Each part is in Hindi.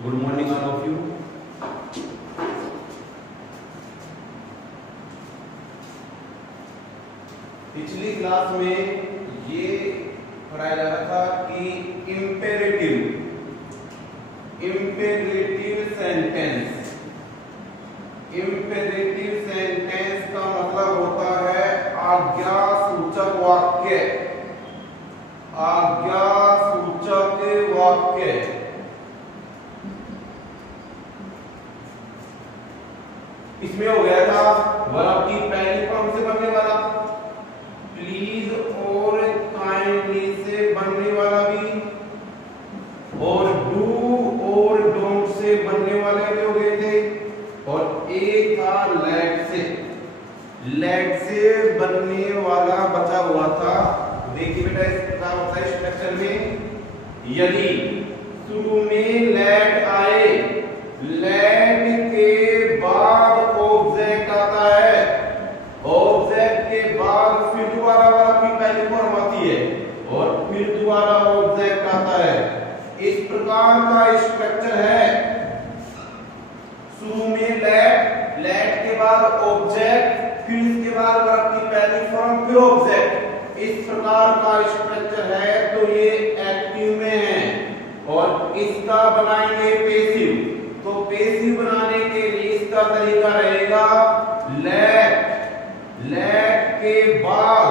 Good morning all of you. पिछली क्लास में ये पढ़ाया जा रहा था कि इम्पेरेटिव सेंटेंस का मतलब होता है आज्ञासूचक वाक्य। इसमें हो गया था वर्ब की पहली फॉर्म से बनने वाला, प्लीज और काइंडली से बनने वाला भी, और डू और डोंट से बनने वाले भी हो गए थे, और एक था लेट से बनने वाला बचा हुआ था। देखिए बेटा इसका होता है स्ट्रक्चर में, यदि शुरू में लेट आए, लेट के बाद ऑब्जेक्ट आता है, ऑब्जेक्ट के बाद फिर दोबारा वर्ब की पहली फॉर्म आती है और फिर दोबारा ऑब्जेक्ट आता है। इस प्रकार का स्ट्रक्चर है। शुरू में लेट के बाद ऑब्जेक्ट, फिर इसके बाद वर्ब की पहली फॉर्म, फिर ऑब्जेक्ट। इस प्रकार का स्ट्रक्चर है, तो ये एक्टिव में है। और इसका बनाएंगे पेसिव, तो पेसिव बनाने के लिए इसका तरीका रहेगा लेट के बाद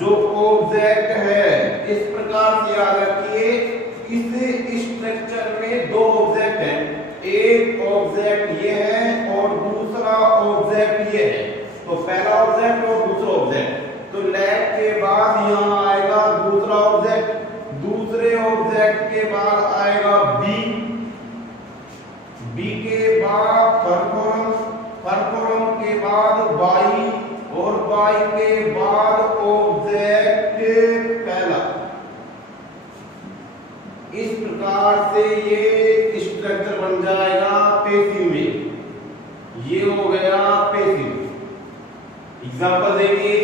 जो ऑब्जेक्ट है, इस प्रकार से याद रखिए इस स्ट्रक्चर में दो ऑब्जेक्ट हैं, एक ऑब्जेक्ट ये है और दूसरा ऑब्जेक्ट ये है। तो पहला ऑब्जेक्ट और दूसरा ऑब्जेक्ट, तो लेट के बाद यहां आएगा दूसरा ऑब्जेक्ट, दूसरे ऑब्जेक्ट के बाद आएगा बी के बाद परफॉर्म के बाद बाई, और बाई के बाद ऑब्जेक्ट पहला। इस प्रकार से ये स्ट्रक्चर बन जाएगा पेसिव में। ये हो गया पेसिव। एग्जांपल देखिए,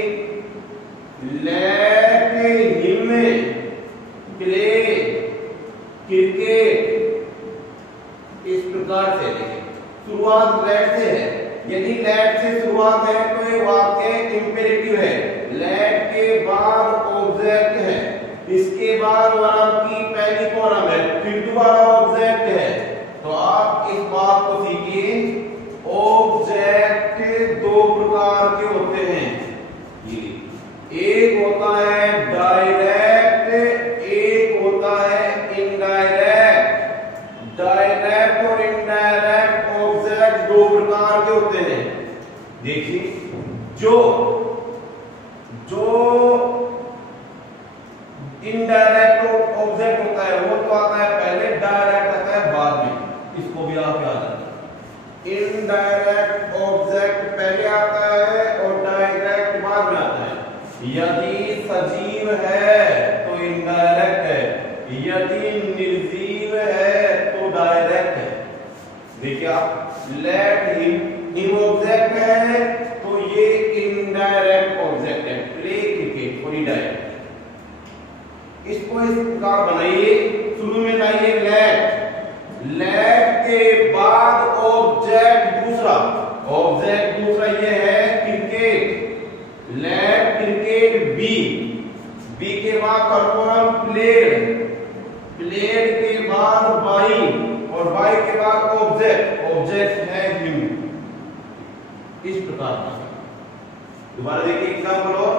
लेट हिम प्ले क्रिकेट। इस प्रकार से देखिए, शुरुआत लेट से है। यदि लेट से शुरुआत है तो ये वाक्य इंपेरेटिव है। लेट के बाद ऑब्जेक्ट है, इसके बाद वर्ब की पहली फॉर्म है, फिर दोबारा ऑब्जेक्ट है। तो आप इस बात को सीखिए, ऑब्जेक्ट दो प्रकार के होते हैं। एक होता है डायरेक्ट, एक होता है इनडायरेक्ट। डायरेक्ट और इनडायरेक्ट ऑब्जेक्ट दो प्रकार के होते हैं। देखिए, जो इनडायरेक्ट ऑब्जेक्ट होता है वो तो आता है पहले, डायरेक्ट आता है बाद में। इसको भी आप याद रखें, इनडायरेक्ट ऑब्जेक्ट पहले आता है और डायरेक्ट बाद में आता है। यदि सजीव है तो इनडायरेक्ट है, यदि निर्जीव है तो डायरेक्ट है। देखिए आप, लेट हिम ऑब्जेक्ट है तो ये इनडायरेक्ट ऑब्जेक्ट है, प्ले क्रिकेट और डायरेक्ट। इसको इस प्रकार बनाइए, शुरू में लाइए लेट के बाद ऑब्जेक्ट दूसरा ये है क्रिकेट। लेट क्रिकेट बी के बाद परफॉर्म प्लेड के बाद बाई, और बाई के बाद ऑब्जेक्ट है हिम। इस प्रकार का। दोबारा देखिए एग्जांपल और,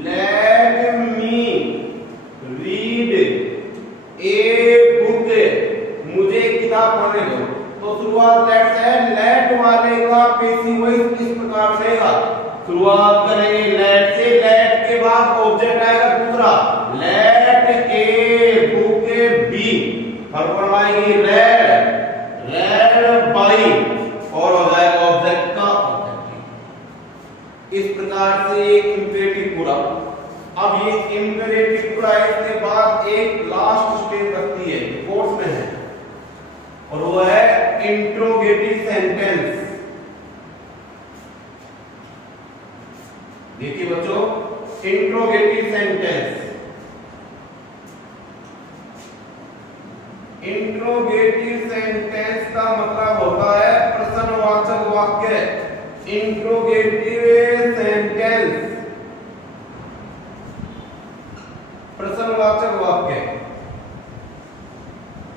let me read a book. मुझे किताब पढ़ने दो। तो शुरुआत लेट से है, लेट वाले का पेसिव वॉइस इस प्रकार रहेगा। शुरुआत करेंगे लेट से, लेट के बाद ऑब्जेक्ट आएगा दूसरा, let a book be, form आएगी रेड बाई, और हो जाएगा ऑब्जेक्ट का ऑब्जेक्ट। इस प्रकार से एक इंपेरेटिव पूरा। अब ये इंपेरेटिव पूरा इसके बाद एक लास्ट स्टेज रखती है, कोर्स में है, और वो है इंट्रोगेटिव सेंटेंस। देखिए बच्चों, इंट्रोगेटिव सेंटेंस इंट्रोगेटिव सेंटेंस का मतलब होता है प्रश्नवाचक वाक्य। इंट्रोगेटिव सेंटेंस प्रश्नवाचक वाक्य।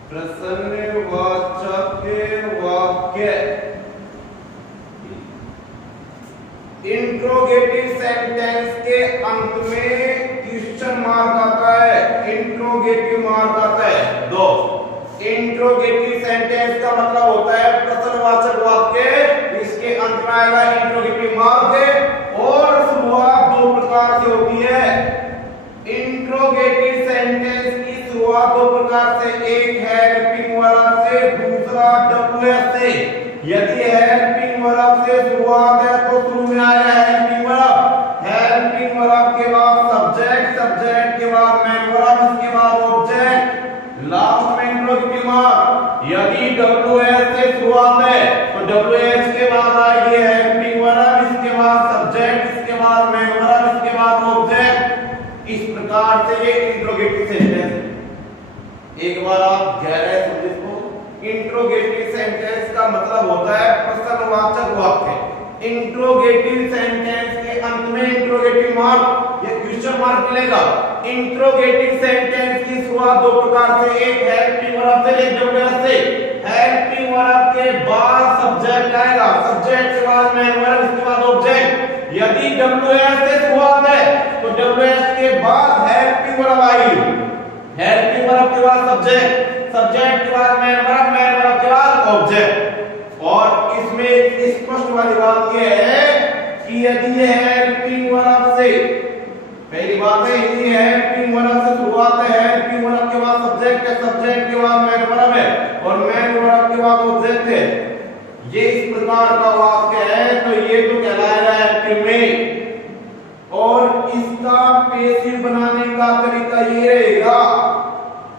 प्रश्नवाचक वाक्य। इंट्रोगेटिव सेंटेंस के अंत में क्वेश्चन मार्क आता है, इंट्रोगेटिव मार्क आता है। दो, इंट्रोगेटिव सेंटेंस का मतलब होता है प्रश्नवाचक वाक्य, इसके अंत में आएगा इंट्रोगेटिव मार्क, और शुरुआत दो प्रकार से होती है। इंट्रोगेटिव सेंटेंस की शुरुआत दो प्रकार से, एक है हेल्पिंग वर्ब से, दूसरा डब्ल्यूएस से। यदि हेल्पिंग वर्ब से शुरुआत है तो शुरू में आएगा हेल्पिंग वर्ब, हेल्पिंग वर्ब के बाद सब्जेक्ट, सब्जेक्ट के बाद मेन वर्ब, इसके बाद ऑब्जेक्ट, लास्ट में इंट्रोगेटिव मार्क। यदि डब्ल्यूएस से शुरुआत है तो डब्ल्यूएस के बाद आएगी हेल्पिंग वर्ब, इसके बाद सब्जेक्ट, इसके बाद मेन वर्ब, इसके बाद ऑब्जेक्ट। इस प्रकार से ये इंट्रोगेटिव सेंटेंस। एक बार आप गहराई समझिए इसको। इंट्रोगेटिव सेंटेंस का मतलब होता है प्रश्नवाचक वाक्य। इंट्रोगेटिव सेंटेंस के अंत में इंट्रोगेटिव मार्क या क्वेश्चन मार्क मिलेगा। इंट्रोगेटिव सेंटेंस की शुरुआत दो प्रकार से, एक हेल्पिंग वर्ब से, एक डब्ल्यूएस से। हेल्पिंग वर्ब के बाद सब्जेक्ट आएगा, सब्जेक्ट के बाद मेन वर्ब, इसके बाद ऑब्जेक्ट। यदि डब्ल्यूएस से शुरुआत है तो डब्ल्यूएस के बाद हेल्पिंग वर्ब आएगी, हेल्पिंग वर्ब के बाद सब्जेक्ट, सब्जेक्ट के बाद मेन वर्ब, मेन वर्ब के बाद ऑब्जेक्ट। और इसमें स्पष्ट वाली बात यह है कि यदि ये हेल्पिंग वर्ब से, पहली बात है यदि हेल्पिंग वर्ब से शुरुआत है, हेल्पिंग वर्ब के बाद सब्जेक्ट है, सब्जेक्ट के बाद मेन वर्ब है, और मेन वर्ब के बाद ऑब्जेक्ट है, ये इस प्रकार का वाक्य है तो ये तो कहलाएगा एक्टिव में। और इसका पेसिव बनाने का तरीका ये रहेगा,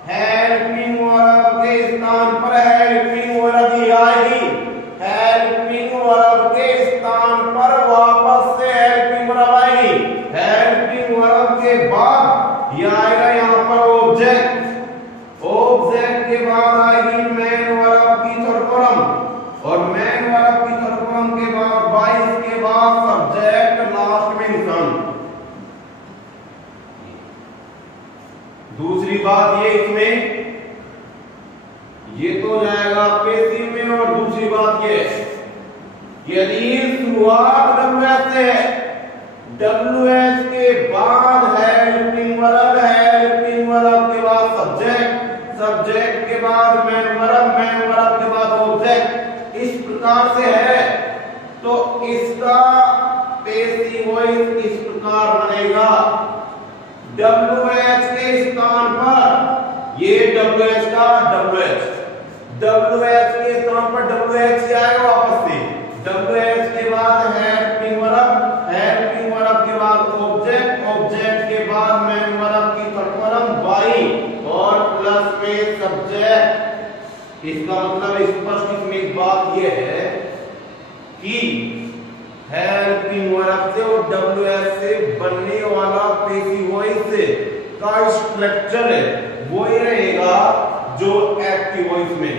हेल्पिंग वर्ब के स्थान पर हेल्पिंग वर्ब ही आएगी, हेल्पिंग वर्ब के स्थान पर वापस से हेल्पिंग वर्ब आएगी, हेल्पिंग वर्ब के बाद ये आएगा यहाँ पर ऑब्जेक्ट, ऑब्जेक्ट के बाद आएगी मेन वर्ब की थर्ड फॉर्म, और मेन वर्ब की थर्ड फॉर्म के बाद 22 के बाद सब्जेक्ट, लास्ट में निशान। दूसरी बात ये इसमें ये तो जाएगा पेसिव में, और दूसरी बात ये यदि शुरुआत डब्ल्यूएस से है, डब्ल्यूएस के बाद हेल्पिंग वर्ब, हेल्पिंग वर्ब के बाद सब्जेक्ट, सब्जेक्ट के बाद मेन वर्ब, मेन वर्ब के बाद ऑब्जेक्ट, इस प्रकार से है तो इसका पेसिव वॉइस इस प्रकार बनेगा। WH के स्थान पर ये WH का WH, WH के स्थान पर WH आएगा वापस से, WH के बाद हेल्पिंग वर्ब, हेल्पिंग वर्ब के बाद ऑब्जेक्ट, ऑब्जेक्ट के बाद मेन वर्ब की थर्ड फॉर्म बाई, और प्लस में सब्जेक्ट। इसका मतलब स्पष्ट इसमें एक बात यह है कि हेल्पिंग वर्ब से और डब्ल्यूएस से बनने वाला पेसिव वॉइस का स्ट्रक्चर है वो ही रहेगा जो एक्टिव वॉइस में।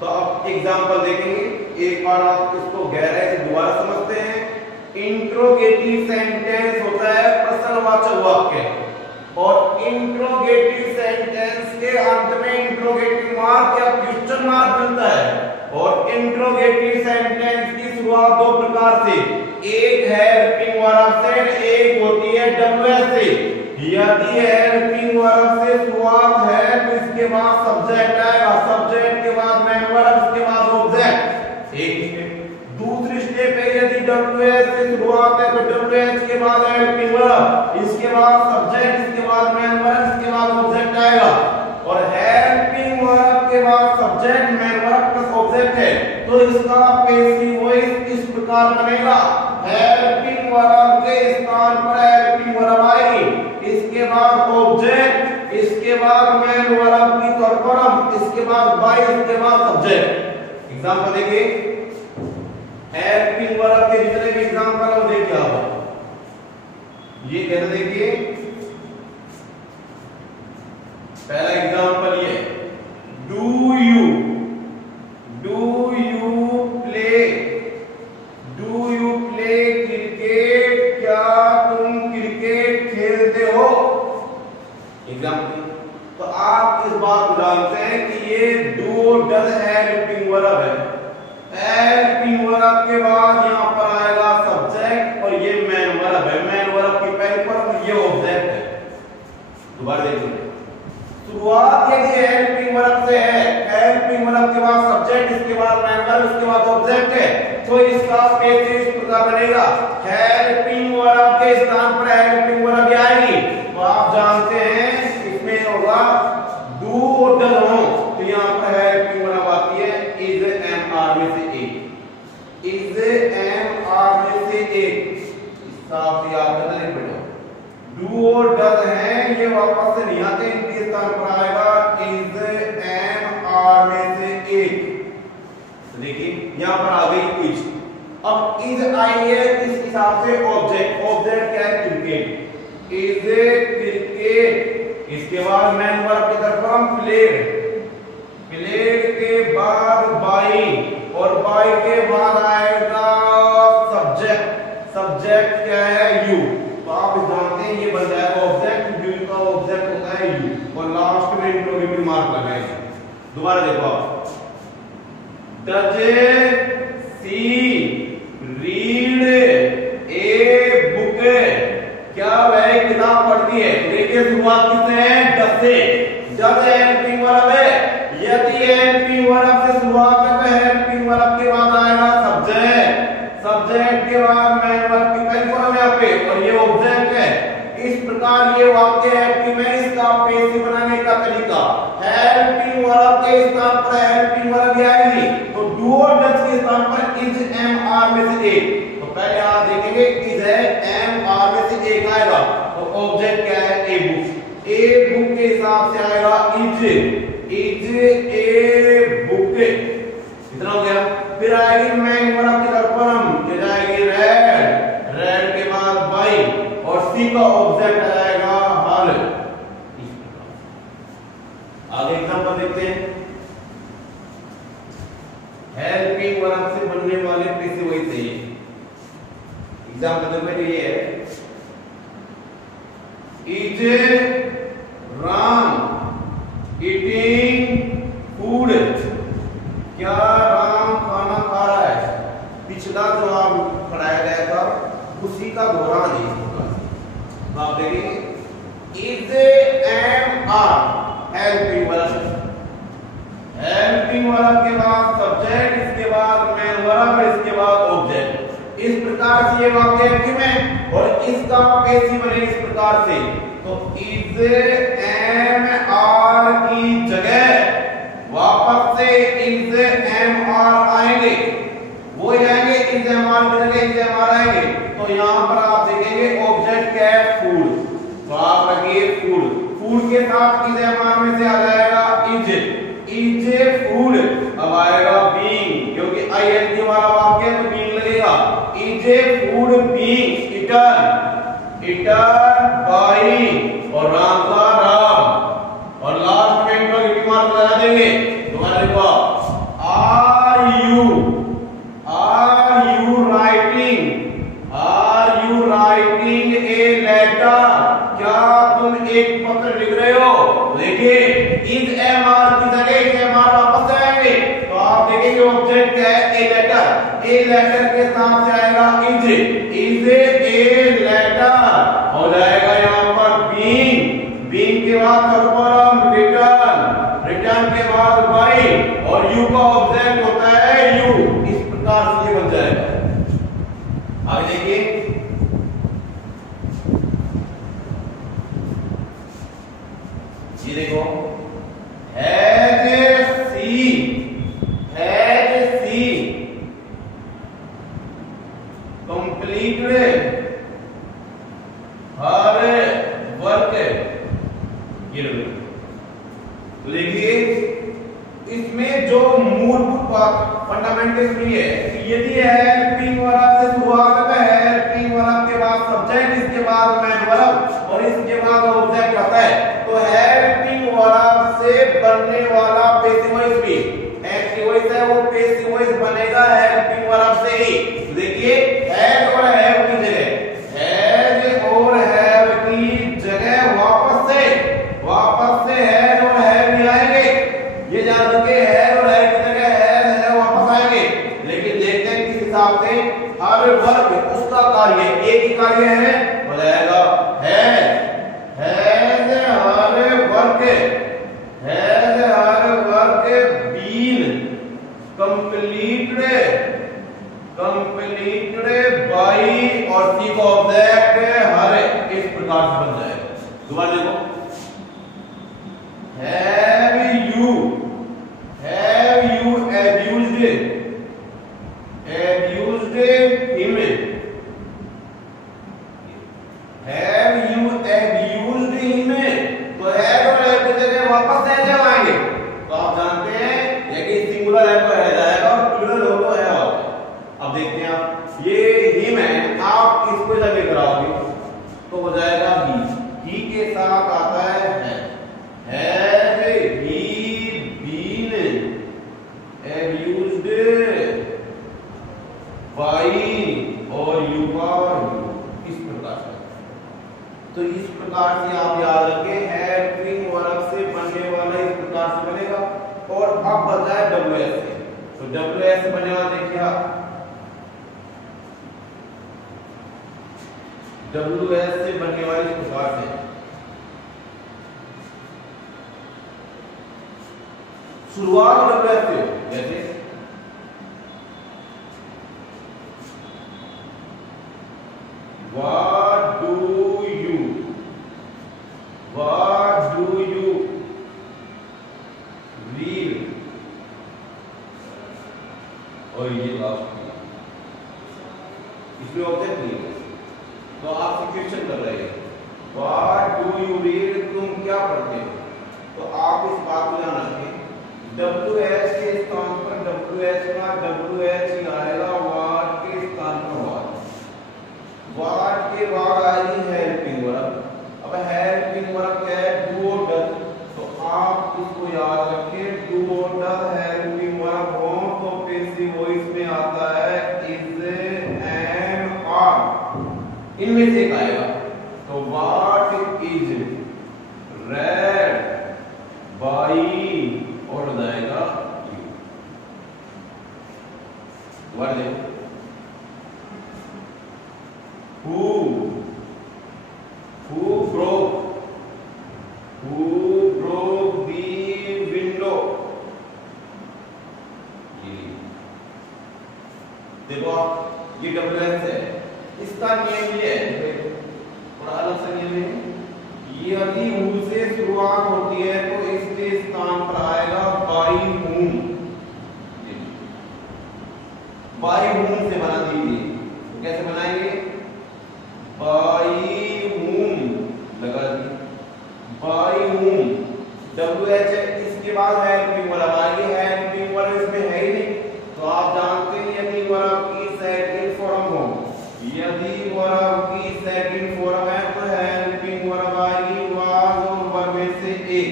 तो अब एग्जांपल देखेंगे, एक बार आप इसको गहराई से दोबारा समझते हैं। इंट्रोगेटिव सेंटेंस होता है प्रश्नवाचक वाक्य, और इंट्रोगेटिव सेंटेंस के अंत में इंट्रोगेटिव मार्क या क्वेश्चन मार्क मिलता है। और इंट्रोगेटिव सेंटेंस की शुरुआत दो प्रकार से, एक है हेल्पिंग वर्ब से, एक होती है डब्ल्यूएस से। यदि हेल्पिंग वर्ब से शुरुआत है तो इसके बाद सब्जेक्ट आएगा, सब्जेक्ट के बाद मेन वर्ब, इसके बाद ऑब्जेक्ट, एक स्टेप। दूसरी स्टेप है यदि डब्ल्यूएस से शुरुआत है तो डब्ल्यूएस के बाद हेल्पिंग वर्ब, इसके बाद सब्जेक्ट, इसके बाद मेन वर्ब, इसके बाद ऑब्जेक्ट आएगा। और हेल्पिंग वर्ब के बाद subject, main verb plus object है तो इसका पेसिव वॉइस इस प्रकार बनेगा, हेल्पिंग वर्ब के स्थान पर हेल्पिंग वर्ब आएगी, इसके बाद ऑब्जेक्ट, इसके बाद मेन वर्ब की थर्ड फॉर्म, इसके बाद बाई, इसके बाद सब्जेक्ट। एग्जांपल देखिए, हेल्पिंग वर्ब के जितने भी एग्जांपल है देखिए आप, ये कहते देखिए पहला एग्जांपल ये, डू एग्जाम्पल। तो आप इस बात को जानते हैं कि ये डू डज हेल्पिंग वर्ब है। हेल्पिंग वर्ब के बाद यहाँ पर आएगा सब्जेक्ट और ये मेन वर्ब है। मेन वर्ब की पहली फॉर्म ये ऑब्जेक्ट है। दोबारा देखिए, शुरुआत यदि हेल्पिंग वर्ब से है, हेल्पिंग वर्ब के बाद सब्जेक्ट, इसके बाद मेन वर्ब, इसके बाद ऑब्जेक्ट है, तो इसका पैसिव इस प्रकार बनेगा, हेल्पिंग वर्ब के स्थान पर हेल्पिंग वर्ब आएगी। तो आप जानते हैं इसमें होगा डू और डज हो, तो यहां पर हेल्पिंग वर्ब आती है इज, एम, आर में से एक, इज, एम, आर में से एक। साफ याद करना लिख बेटा, डू और डज है ये वापस से नहीं आते, इनके स्थान पर आएगा इज, एम, आर में से एक। तो देखिए यहां पर आ गई इज। अब इज आई है इस हिसाब से ऑब्जेक्ट, ऑब्जेक्ट क्या है, क्रिकेट, इज क्रिकेट। इसके बाद मेन वर्ब की तरफ हम प्लेड, प्लेड के बाद बाई, और बाई के बाद आएगा सब्जेक्ट, सब्जेक्ट क्या है, यू। तो आप जानते हैं ये बन जाएगा ऑब्जेक्ट, यू का ऑब्जेक्ट होता है यू, और लास्ट में इंट्रोगेटिव मार्क लगाएंगे। दोबारा देखो आप, does she read a book, क्या वह किताब पढ़ती है। देखिए शुरुआत किससे है, डज से, डज हेल्पिंग वर्ब है। यदि हेल्पिंग वर्ब से शुरुआत है तो हेल्पिंग वर्ब के बाद आएगा सब्जेक्ट, सब्जेक्ट के बाद मेन वर्ब की पहली फॉर्म यहाँ पे, और ये ऑब्जेक्ट है। इस प्रकार ये वाक्य हेल्पिंग में इसका पैसिव बनाने का तरीका, हेल्पिंग वर्ब के स्थान पर हेल्पिंग वर्ब आएगी, तो डू और डज के स्थान पर इज, एम, आर में से एक। तो पहले आप देखेंगे इज है, एम, आर में से एक आएगा, तो ऑब्जेक्ट क्या है, ए बुक, ए बुक के हिसाब से आएगा इज, इज ए बुक। इतना हो गया। फिर आएगी मेन वर्ब की तरफ हम, ये जाएगी रेड, रेड के बाद बाई, और सी का ऑब्जेक्ट आएगा हर। आगे एग्जांपल देखते हैं। हेल्पिंग वर्ब से बनने वाले पैसिव वही चाहिए। एग्जांपल देखो, ये है इज राम ईटिंग फूड, क्या राम खाना खा रहा है। पिछला जो आप पढ़ाया गया था उसी का दोहरान है। तो आप देखेंगे is, am, are helping verb, helping verb के बाद सब्जेक्ट, इसके बाद मेन वर्ब, इसके बाद ऑब्जेक्ट। इस प्रकार से ये वाक्य एक्टिव है और इसका पैसिव बने इस प्रकार से। तो इज, एम, आर की जगह वापस से इज, एम, आर आएंगे, वो जाएंगे इज, एम, आर की जगह इज, एम, आर आएंगे। तो यहां पर आप देखेंगे ऑब्जेक्ट क्या है, फूड, तो आप रखिए फूड, फूड के साथ इज, एम, आर में से आ जाएगा इज, इज फूड। अब आएगा बीइंग, क्योंकि आईएनजी वाला वाक्य है तो बीइंग लगेगा, is food being eaten, eaten by, और राम का राम, और लास्ट में इंट्रोगेटिव मार्क लगा देंगे। दोबारा देखो, are you writing, are you writing a letter, क्या तुम एक पत्र लिख रहे हो। देखिए इज, एम, आर की जगह इज, एम, आर वापस आएंगे, तो आप देखेंगे ऑब्जेक्ट क्या है, ए लेटर, ए लेटर के साथ से आएगा इज, इज ए लेटर, हो जाएगा यहाँ पर बीइंग, बीइंग के बाद परफॉर्म, रिटर्न, रिटर्न के बाद बाई, और यू का ऑब्जेक्ट होता है यू। इस प्रकार से ये बन जाएगा। आगे देखिए, ये देखो has she completed her work, ये तो देखिए इसमें जो मूलभूत बात फंडामेंटल ये है, यदि हेल्पिंग वर्ब से शुरुआत है, हेल्पिंग वर्ब के बाद सब्जेक्ट, इसके बाद मेन वर्ब, और इसके बाद ऑब्जेक्ट आता है, तो हेल्पिंग वर्ब से बनने वाला पैसिव वॉइस भी एक्टिव वॉइस है, वो पैसिव वॉइस बनेगा हेल्पिंग वर्ब से ही। देखिए हैज और हैव की जगह, हैज और हैव की जगह वापस से तो WS से बनने वाला देखिए WS से बनने वाली इस प्रकार से शुरुआत WS से जैसे What do you read? और ये लास्ट इसमें ऑब्जेक्ट नहीं है तो आपसे क्वेश्चन कर रहे हैं What do you read? तुम क्या पढ़ते हो? तो आप इस बात को ध्यान रखें WH के स्थान पर WH का WH ही आएगा what के स्थान पर what के बाद आएगी हेल्पिंग वर्ब अब हेल्पिंग वर्ब क्या है डू और डज तो आप इसको याद रखें डू और डज हेल्पिंग वर्ब हो तो फिर से वो इसमें आता है इज एंड आर इनमें से एक आएगा तो व्हाट इज रेड बाई और हो जाएगा वर्ड देखो who broke the window देखो ये WS है इसका नियम ये है थोड़ा अलग सा नियम है यदि who से शुरुआत होती है तो इसके स्थान पर आएगा by whom से बना दीजिए तो कैसे बनाएंगे by whom लगा दी by whom WH है इसके बाद हेल्पिंग वर्ब आएगी हेल्पिंग वर्ब इसमें है ही नहीं तो आप जानते हैं यदि वर्ब की सेकंड फॉर्म हो यदि वर्ब की सेकंड फॉर्म है तो हेल्पिंग वर्ब आएगी was और वर्ब में से एक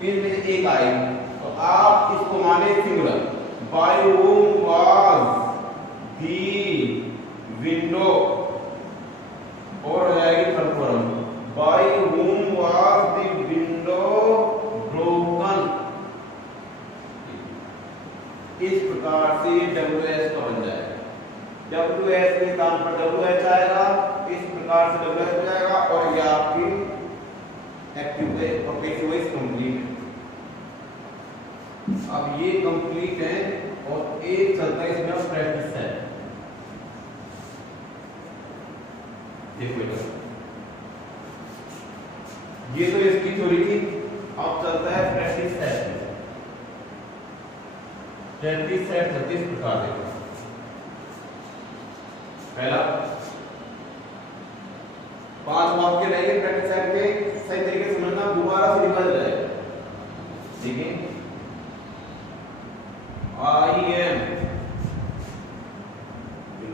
फिर में एक आएगी तो आप इसको माने singular by whom was the window और आएगी third form by whom was the window broken इस प्रकार से WS का बन जाएगा WS के स्थान पर WH आएगा इस प्रकार से WS हो जाएगा और ये आपकी एक्टिव है और पैसिव वॉइस कंप्लीट है अब ये कंप्लीट है और एक चलता है इसमें प्रैक्टिस है देखो ये तो इसकी थ्योरी थी अब चलता है प्रैक्टिस सेट प्रैक्टिस सेट चलती है इस प्रकार देखो पहला 5 वाक्य रहेंगे प्रैक्टिस सेट में सही तरीके से समझना दोबारा से निकल जाएगा देखिए I am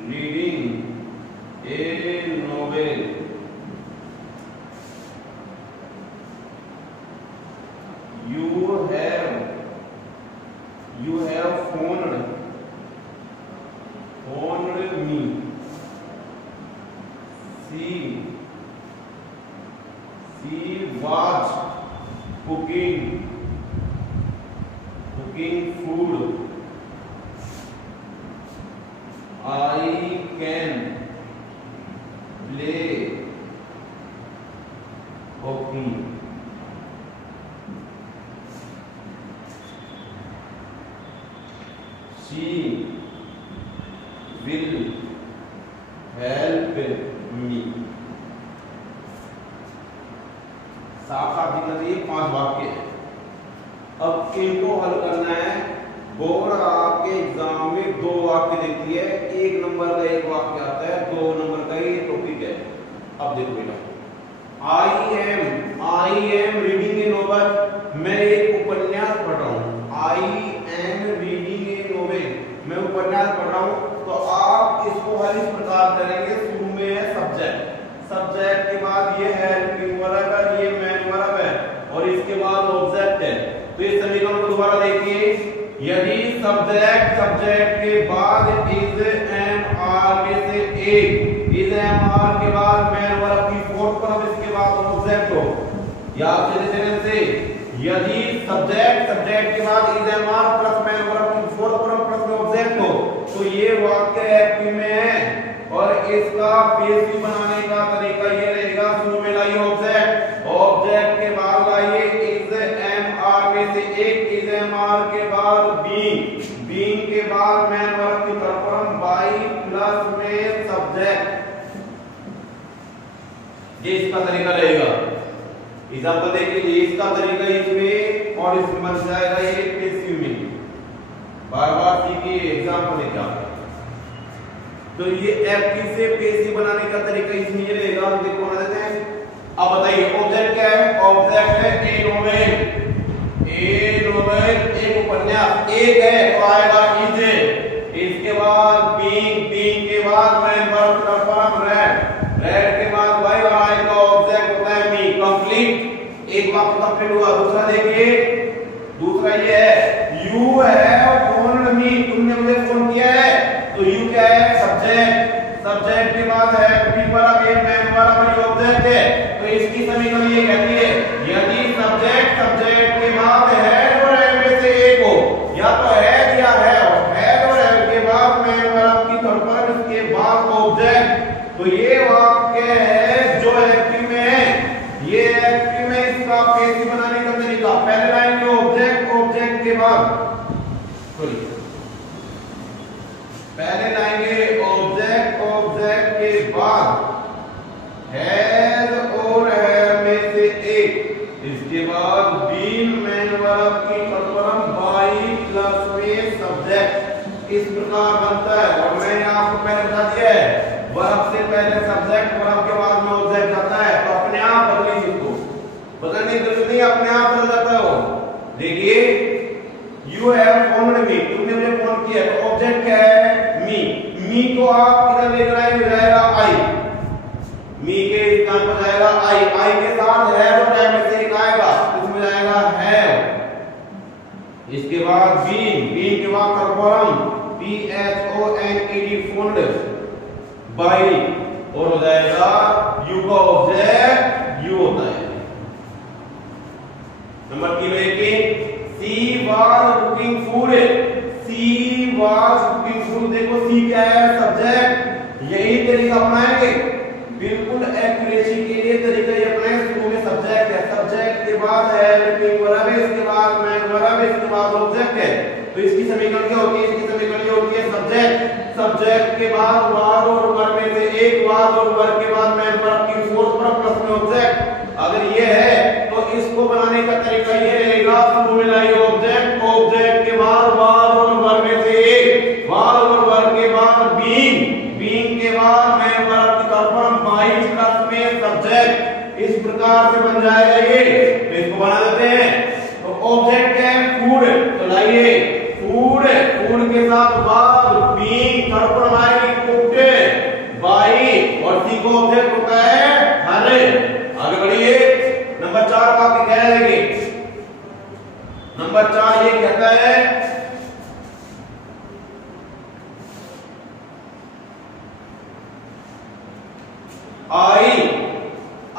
reading a novel you have phoned me she was cooking food I can play hockey she will help me साफ साफ दिखना चाहिए 5 वाक्य है अब इनको हल करना है बोर्ड आपके एग्जाम में 2 वाक्य देती है 1 नंबर का एक वाक्य आता है 2 नंबर का ये टॉपिक है अब देखो बेटा I am reading A novel मैं एक उपन्यास पढ़ रहा हूं I am reading A novel मैं उपन्यास पढ़ रहा हूं तो आप इसको हल इस प्रकार करेंगे शुरू में है सब्जेक्ट के बाद ये हेल्पिंग वर्ब है ये मेन वर्ब है और इसके बाद ऑब्जेक्ट है तो इस समीकरण को दोबारा देखिए यदि सब्जेक्ट के बाद इज एम आर में से एक इज एम आर के बाद मेन वर्ब की फोर्थ फॉर्म इसके बाद ऑब्जेक्ट हो या से यदि सब्जेक्ट के बाद is am are plus main verb की फोर्थ फॉर्म प्लस देखो ये वाक्य एक्टिव में है और इसका पेसिव बनाने का तरीका ये रहेगा, शुरू में लाइए ऑब्जेक्ट, ऑब्जेक्ट के बाद लाइए इज एम आर में से एक, इज एम आर के बाद बीइंग, बीइंग के बाद मैन वर्ब की तरफ बाई प्लस में सब्जेक्ट। ये इसका तरीका रहेगा। एग्जांपल देखिए, इसका तरीका इसमें और इसमें बन जाएगा ये पेसिव में। बार-बार सीखिए, एग्जांपल देखिए। तो ये एक्टिव से पेसिव बनाने का तरीका इसमें ये रहेगा। देखो बना देते हैं। अब बताइए ऑब्जेक्ट क्या है? ऑब्जेक्ट है ए नोवेल, ए नोवेल एक उपन्यास, एक है तो आएगा इज, इसके बाद बीइंग, बीइंग के बाद मैन वर्ब का फॉर्म रेड, रेड के बाद वाई और आएगा ऑब्जेक्ट होता है मी। कंप्लीट, एक वाक्य कंप्लीट हुआ। दूसरा देखिए, दूसरा ये है यू है फोन मी, तुमने मुझे फोन किया है, तो यू क्या है? सब्जेक्ट, सब्जेक्ट के बाद है पीपल अब एक मैन वाला पर ऑब्जेक्ट है, तो इसकी समीकरण ये कहती है यदि सब्जेक्ट सब्जेक्ट के बाद है और है में से एक हो, या तो है या है और है के बाद मैन वाला की तौर पर इसके बाद ऑब्जेक्ट, तो ये वाक्य है जो एक्टिव में है। ये एक्टिव में इसका पेसिव बनाने का तरीका, पहले लाइन में ऑब्जेक्ट, ऑब्जेक्ट के बाद पहले लाएंगे ऑब्जेक्ट, ऑब्जेक्ट के बाद हैज और है में से एक, इसके बाद बीन मैन वर्ब की परफॉर्म बाई प्लस में सब्जेक्ट। इस प्रकार बनता है। और मैंने आपको पहले बता दिया है वर्ब से पहले सब्जेक्ट, वर्ब के बाद में ऑब्जेक्ट आता है, तो अपने आप बदलिए इसको, बदलने की जरूरत नहीं, अपने आप बदल जाता है वो। देखिए यू हैव फोन्ड मी, तुमने मुझे फोन किया, तो ऑब्जेक्ट क्या है? मी। मी को आप इधर लेकर आए, हो जाएगा आई, मी के स्थान पर जाएगा आई, आई के साथ है और है में से एक आएगा, इसमें जाएगा है। इसके बाद बीन, बीन के बाद perform P H O N E D phoned by, और हो जाएगा यू का ऑब्जेक्ट यू होता है। Number 3 she was cooking food, she was cooking food, देखो सी क्या है? सब्जेक्ट। यही तरीका अपनाएंगे, बिल्कुल एक्यूरेसी के लिए तरीका ये अपनाएं। शुरू में सब्जेक्ट है, सब्जेक्ट के बाद है कुकिंग वर्ब है, इसके बाद मैन वर्ब है, इसके बाद ऑब्जेक्ट है, तो इसकी समीकरण क्या होती है? इसकी समीकरण ये होती है सब्जेक्ट, सब्जेक्ट के बाद वाज और वर्ब में से एक, वाज और वर्ब के बाद मैन वर्ब की फोर्थ वर्ब प्लस में ऑब्जेक्ट। अगर ये है तो इसको बनाने का तरीका ये रहेगा, शुरू में लाइए ऑब्जेक्ट, ऑब्जेक्ट के बाद वाज और वर्ब में से एक, वाज और वर्ब के बाद बीइंग, बीइंग के बाद मैन वर्ब की तरफ बाई प्लस में सब्जेक्ट। इस प्रकार से बन जाएगा ये। तो इसको बना देते हैं। तो ऑब्जेक्ट क्या है? फूड, तो लाइए फूड, फूड के साथ बाद बीइंग तरफ आएगी कुक्ड बाई, और सी को ऑब्जेक्ट होता है हर। आगे बढ़िए, नंबर 4 वाक्य कह देंगे। नंबर 4 ये कहता है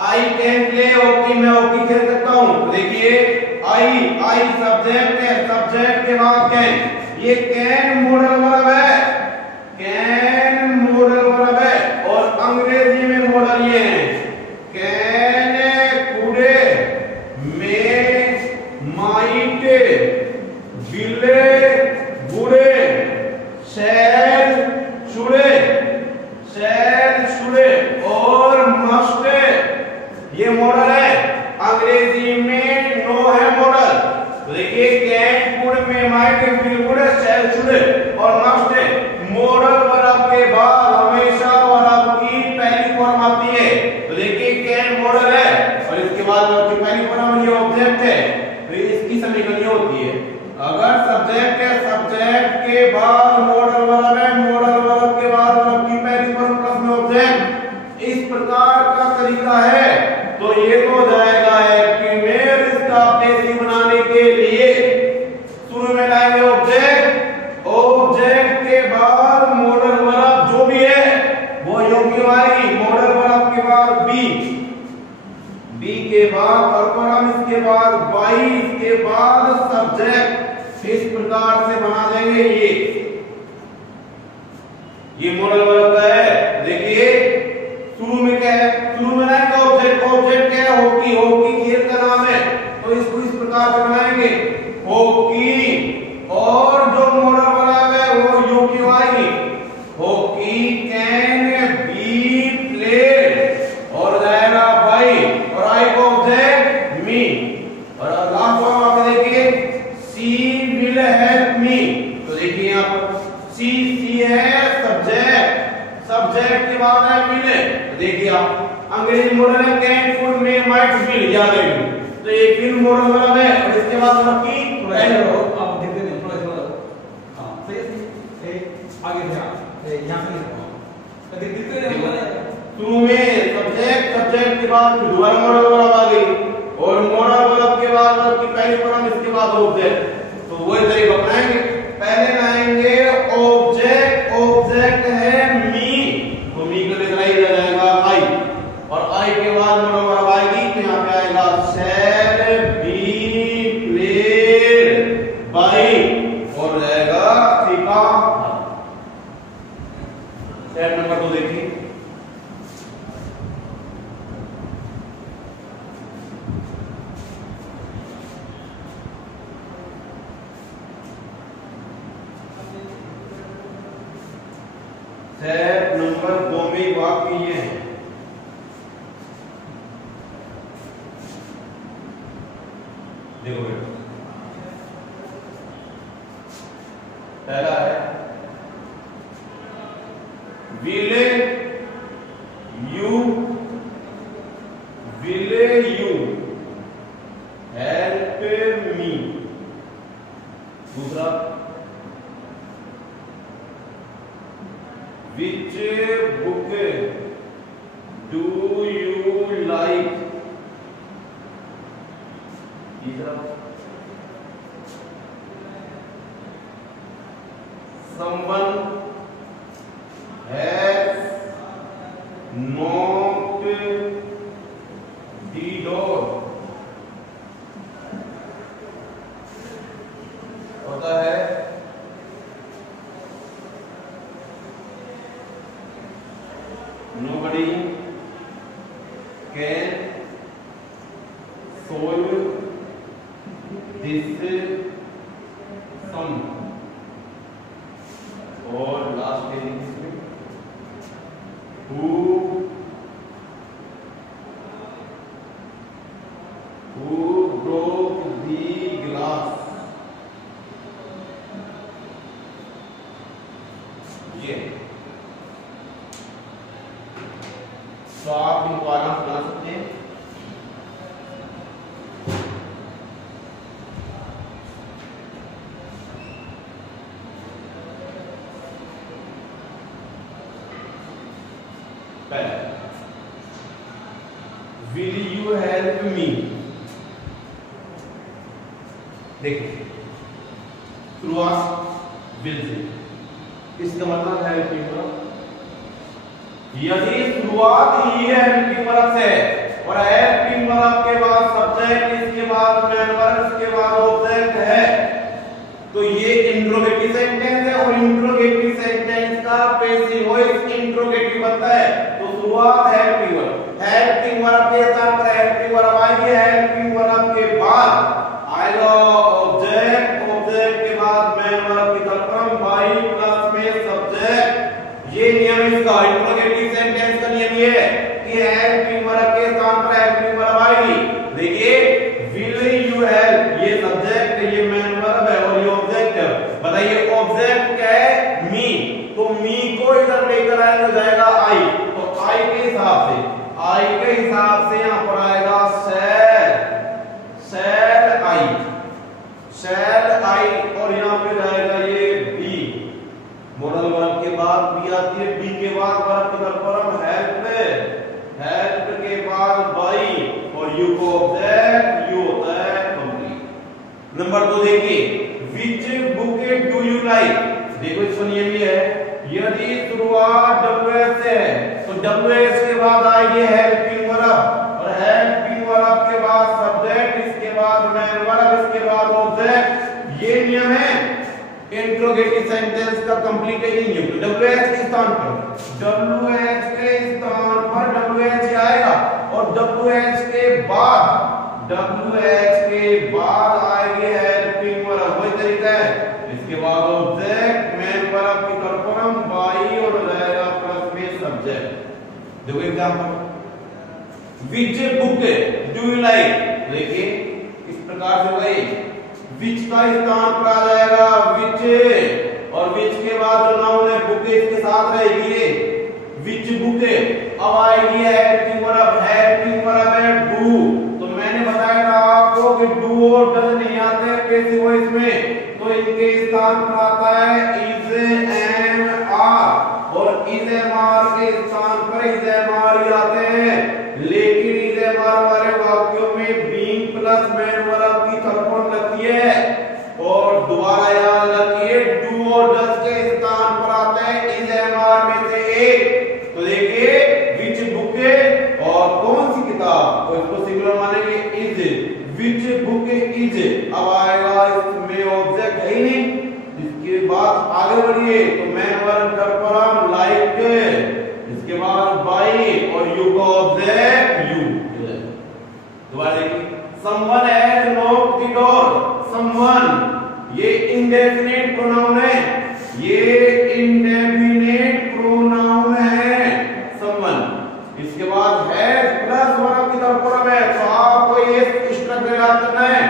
आई कैन प्ले हॉकी, मैं हॉकी खेल सकता हूं। देखिए आई सब्जेक्ट है, सब्जेक्ट के बाद कैन, ये कैन मॉडल वर्ब है, कैन मॉडल वर्ब है, और अंग्रेजी में मॉडल ये है can, Kude, may, might, Vile, बुड़े, shall, शुड़े, shell, should और मस्ट, ये मॉडल है। अंग्रेजी में नो है मॉडल। तो देखिए can, could, may, might, will, would, shall, should और मस्ट मॉडल वर्ब के बाद हमेशा वर्ब की पहली फॉर्म आती है। तो देखिए कैन मॉडल है और इसके बाद वर्ब की पहली फॉर्म ये ऑब्जेक्ट है, तो इसकी समीकरण ये होती है अगर सब्जेक्ट है, सब्जेक्ट के बाद मॉडल वर्ब है, मॉडल वर्ब के बाद वर्ब की पहली फॉर्म प्लस में ऑब्जेक्ट। इस प्रकार का तरीका है। तो ये तो हो जाएगा एक्टिव में। इसका पेसिव बनाने के लिए शुरू में लाएंगे ऑब्जेक्ट, ऑब्जेक्ट के बाद मॉडल वर्ब जो भी है वो योग्य आएगी, मॉडल वर्ब के बाद बी, बी के बाद परफॉर्म, इसके बाद बाई, इसके बाद सब्जेक्ट। इस प्रकार से बना देंगे ये। ये मॉडल वर्ब का है। देखिए शुरू में क्या है, शुरू में ना ऑब्जेक्ट, ऑब्जेक्ट क्या है, हॉकी, हॉकी खेल का नाम है, तो इसको इस प्रकार से बनाएंगे हॉकी, और जो मॉडल वर्ब है वो यू की आएगी, हॉकी कैन बी प्लेड, और जाएगा बाई, और आई को ऑब्जेक्ट मी, और लास्ट वाला आप देखिए सी विल हेल्प मी, तो देखिए यहां पर सी है सब्जेक्ट, सब्जेक्ट के बाद है विल, तो देखिए आप अंग्रेजी मॉडल है can could may might will, याद रखिए, तो ये विल मॉडल वर्ब है, और इसके बाद की आप देखते हैं थोड़ा हां सही है, आगे से यहां से देखते हैं शुरू में सब्जेक्ट, सब्जेक्ट के बाद फिर दोबारा मॉडल वर्ब आ गई, और मॉडल वर्ब के बाद वर्ब की पहली फॉर्म, इसके बाद ऑब्जेक्ट, तो वही तरीका अपनाएंगे। पहले लाएंगे ऑब्जेक्ट, ऑब्जेक्ट है मी, तो मी को लिखना ही रह जाएगा आई, और आई के बाद मॉडल वर्ब आएगी, तो यहां पे आएगा शैल बी प्लेड बाय, और रहेगा सीखा। स्टेप नंबर 2 देखिए, स्टेप नंबर 2 में वाक्य ये है, देखो बेटा, पहला है विल यू हेल्प मी, दूसरा which book do you like, तीसरा someone has knocked the door, होता है nobody can solve this sum, और लास्ट है इसमें who broke the glass, ये तो आप इनको आराम से बना सकते हैं। पहला विल यू हेल्प मी, देखिए शुरुआत विल से, इसका मतलब है यदि शुरुआत ही है हेल्पिंग वर्ब से, और हेल्पिंग वर्ब के बाद सब्जेक्ट, इसके बाद मैन वर्ब, इसके बाद ऑब्जेक्ट है, तो ये इंट्रोगेटिव सेंटेंस है, और इंट्रोगेटिव सेंटेंस का पैसिव वॉइस इंट्रोगेटिव बनता है, तो शुरुआत हेल्पिंग वर्ब, हेल्पिंग वर्ब के स्थान पर हेल्पिंग वर्ब आएगी, हेल्पिंग वर्ब के बाद आएगा ऑब्जेक्ट, ऑब्जेक्ट के बाद मैन वर्ब की तलक्रम बाई प्लस में सब्जेक्ट, ये नियम इसका इंट्रोगेटिव सेंटेंस का नियम ये है कि हेल्पिंग वर्ब के स्थान पर हेल्पिंग वर्ब आएगी। देखिए विल यू हेल्प, ये सब्जेक्ट, ये मैन वर्ब है, और ये ऑब्जेक्ट है। बताइए ऑब्जेक्ट क्या है, मी, तो मी को इधर लेकर आएगा, जाएगा आई, तो आई के हिसाब से, आई के हिसाब से यहां पर आएगा शैल आई, शैल आई, और यहां पे जाएगा ये बी, मॉडल वर्ब के बाद बी आती है, बी के बाद वर्ब की फॉर्म हेल्प, हेल्प के बाद बाई, और यू को ऑब्जेक्ट, यू होता है कंप्लीट। नंबर 2 देखिए which book do you like, देखो इसका नियम ये है, यदि शुरुआत WS से है तो WS के बाद आएगी हेल्पिंग वर्ब, और हेल्पिंग वर्ब के बाद सब्जेक्ट, इसके बाद मैन वर्ब, इसके बाद ऑब्जेक्ट, ये नियम है इंट्रोगेटिव सेंटेंस का कंप्लीटेशन युक्त WH के स्थान पर WH के स्थान पर WH आएगा और WH के बाद आएगी हेल्पिंग वर्ब। वही तरीका है। इसके बाद ऑब्जेक्ट मेन वर्ब की तरफ बाई और रहेगा प्लस में सब्जेक्ट। देखो example, which book do you like? देखिए इस प्रकार से होगा ये which का स्थान पर आ जाएगा which और which के बाद जो नाउन है book इसके साथ रहेगी ये which book। अब आएगी हेल्पिंग वर्ब है do। तो मैंने बताया था आपको कि do और does नहीं आते कैसे वो इसमें, तो इनके स्थान पर आता है is am are और is am are के स्थान पर is am are ही आते हैं। लेकिन is am are वाले वाक्यों में being प्लस मेन वर्ब की तर्पण लगती है और दोबारा याद रखिए do और does के स्थान पर आता है is am are में से एक। तो देखिए which book और कौन सी किताब, तो इसको सिंगुलर मानेंगे is, which book is। अब आएगा इसमें ऑब्जेक्ट है ही नहीं। इसके बाद आगे बढ़िए तो मेन वर्ब तर्पण लाइक, इसके बाद बाई और यू का ऑब्जेक्ट यू। दोबारा देखिए someone has knocked the door। someone ये इंडेफिनिट प्रोनाउन है, ये इंडेफिनिट प्रोनाउन है someone। इसके बाद has प्लस वर्ब की तरफ है तो आपको ये स्ट्रक्चर याद करना है।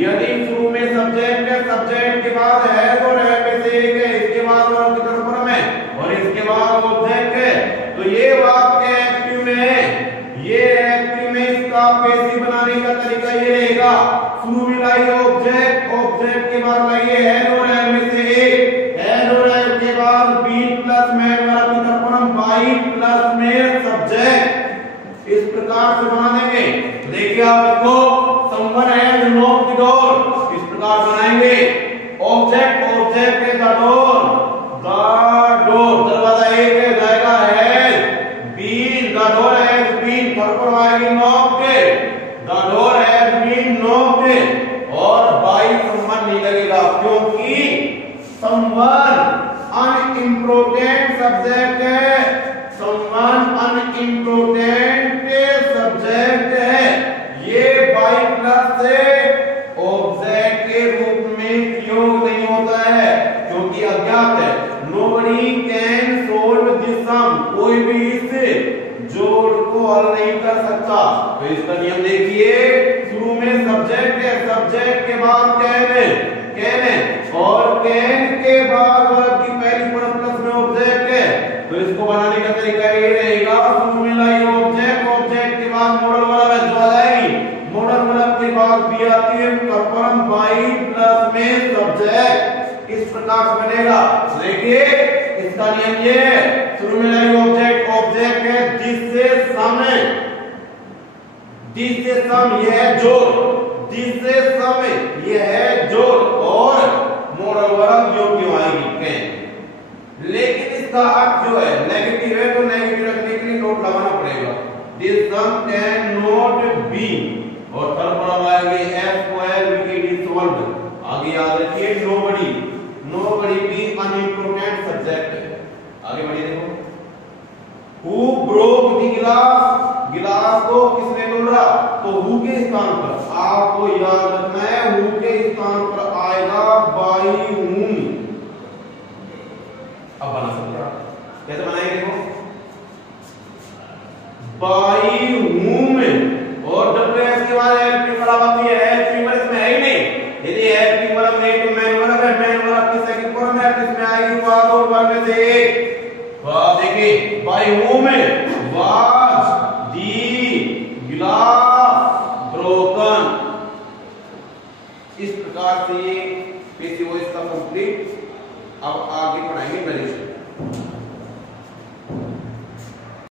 यदि शुरू में सब्जेक्ट है, सब्जेक्ट के बाद has और है में से एक है, इसके बाद वर्ब की तरफ है और इसके बाद ऑब्जेक्ट है, तो ये वाक्य एक्टिव में है। ये एक्टिव में इसका पैसिव बनाने का तरीका ये रहेगा, शुरू में लाइए ऑब्जेक्ट, ऑब्जेक्ट के बाद लाइए हैज और है में से एक, हैज और है के बाद बीन प्लस मेन वर्ब की तरफ बाई प्लस में सब्जेक्ट। इस प्रकार से बना देंगे। देखिए आप इसको someone has knocked the door इस प्रकार बनाएंगे। ऑब्जेक्ट के द डोर, दरवाजा एक है जाएगा has been, the door has been फर्क आएगी knocked, the door has been knocked और बाय someone नहीं लगेगा क्योंकि someone अनइम्पोर्टेंट सब्जेक्ट है, someone अनइम्पोर्टेंट सब्जेक्ट है। ये बाय प्लस से ऑब्जेक्ट के रूप में प्रयोग नहीं होता है क्योंकि अज्ञात है। Nobody can solve this sum, कोई भी इस जोड़ को हल नहीं कर सकता। तो इसका नियम देखिए, शुरू में सब्जेक्ट है, सब्जेक्ट के बाद कैन है और कैन के बाद वर्ब की पहली पद प्लस में ऑब्जेक्ट है। तो इसको बनाने का तरीका ये रहेगा, शुरू में लाइए ऑब्जेक्ट, ऑब्जेक्ट के बाद मॉडल वर्ब है जो आ जाएगी, मॉडल वर्ब के बाद भी आती है परफॉर्म बाई प्लस में सब्जेक्ट। इस प्रकार से बनेगा। देखिए इसका नियम ये है, शुरू में लाइए ऑब्जेक्ट है जिससे सम है, जिससे सम ये है जोड़, जिससे सम ये है जोड़ और मॉडल वर्ब जो क्यों आएगी कैन। लेकिन इसका अर्थ जो है नेगेटिव है तो नेगेटिव रखने के लिए नोट लगाना पड़ेगा। This sum can not be और थर्ड पर आएगी एफ स्क्वायर विकेट सॉल्व्ड। आगे याद रखिए नोबडी भी अनइम्पोर्टेंट सब्जेक्ट है। आगे बढ़िए देखो, हु ब्रोक द गिलास, गिलास को किसने तोड़ा, तो हु के स्थान पर आपको याद रखना है, हु के स्थान पर आएगा बाई हूम। अब बना सकते हैं, कैसे बनाएंगे देखो, बाई हूम और WH के बाद हेल्पिंग वर्ब आती है, हेल्पिंग वर्ब इसमें है ही नहीं। यदि हेल्पिंग वर्ब नहीं तो मेन वर्ब है, मेन वर्ब की सेकंड फॉर्म है जिसमें आएगी वाज और वर्ब में से एक। तो आप देखिए बाय हूम वाज दी गिलास ब्रोकन। इस प्रकार से ये पैसिव वॉइस का कंप्लीट। अब आगे पढ़ाएंगे नरेशन।